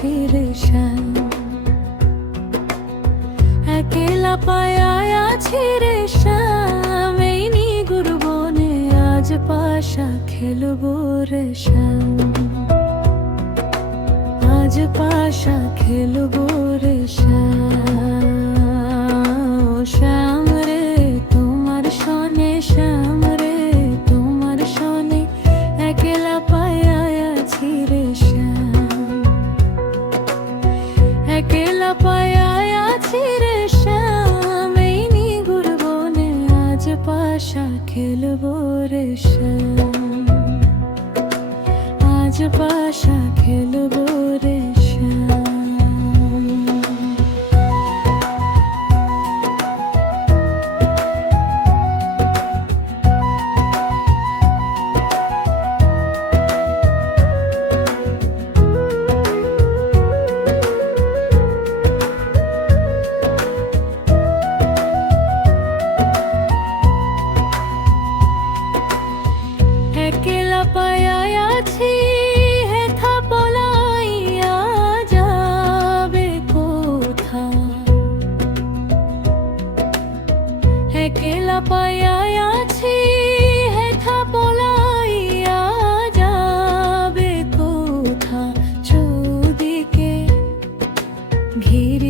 আছি রে শ্যাম একেলা পায়া আছি রে শ্যাম, এই নিগুর বনে আজ পাশা খেলব রে শ্যাম। আজ পাশা খেলব রে শ্যাম। একেলা পায়া আছি রে আজ পাশা খেলব রে আজ পাশা খেলব রে একলা পায়া আছি হেথা পলাইয়া একলা হেথা পলাইয়া ঘিরিয়া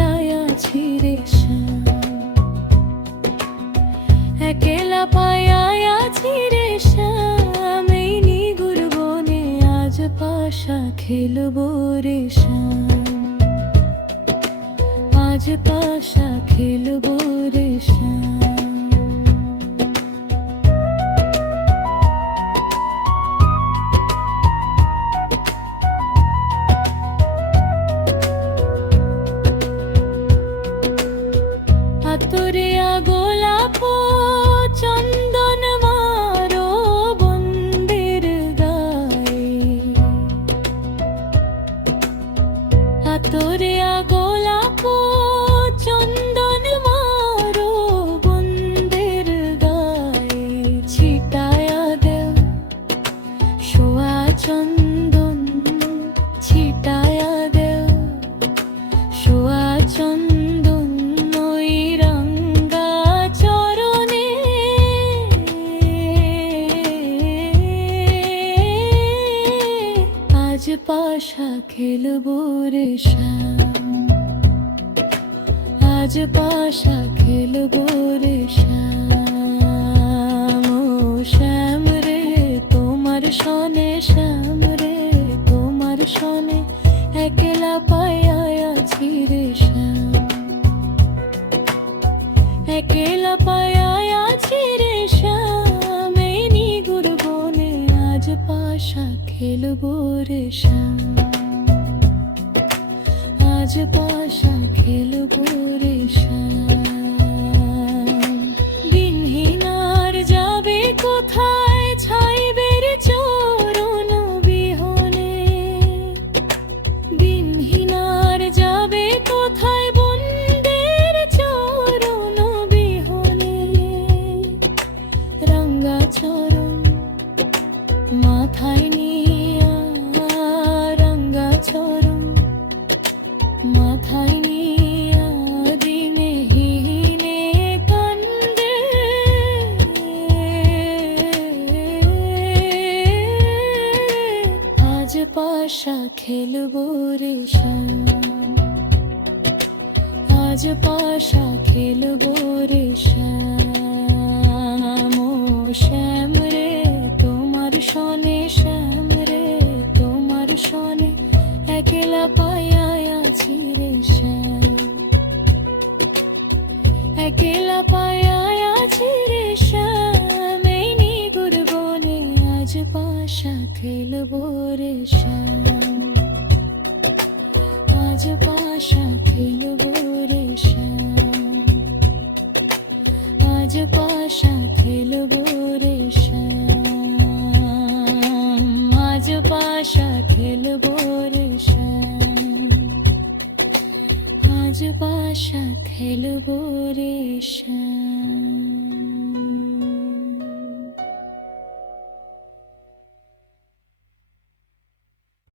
পাশা খেলব আজ পাশা খেলব রে আতরিয়া গোলাপ পাশা খেলব রে শ্যাম। আজ পাশা খেলব রে শ্যাম। খেলব রে আজ পাশা খেলব যাবে কোথায়? ছাইবের চরণ বিহনে। দিনহীনার যাবে কোথায়? বন্দের চরণ বিহনে। রঙ্গা পাশা খেলব রে আজ পাশা খেলব রে শ্যাম। শ্যাম রে, তোমার সনে শ্যাম রে, তোমার সনে একলা পায়া আছি রে শ্যাম। পায়া আছি রে শ্যাম, এই নিগুর বনে আজ পাশা খেলব রে আজ পাশা খেলব রে আজ পাশা খেলব রে আজ পাশা খেলব রে আজ পাশা খেলব রে শ্যাম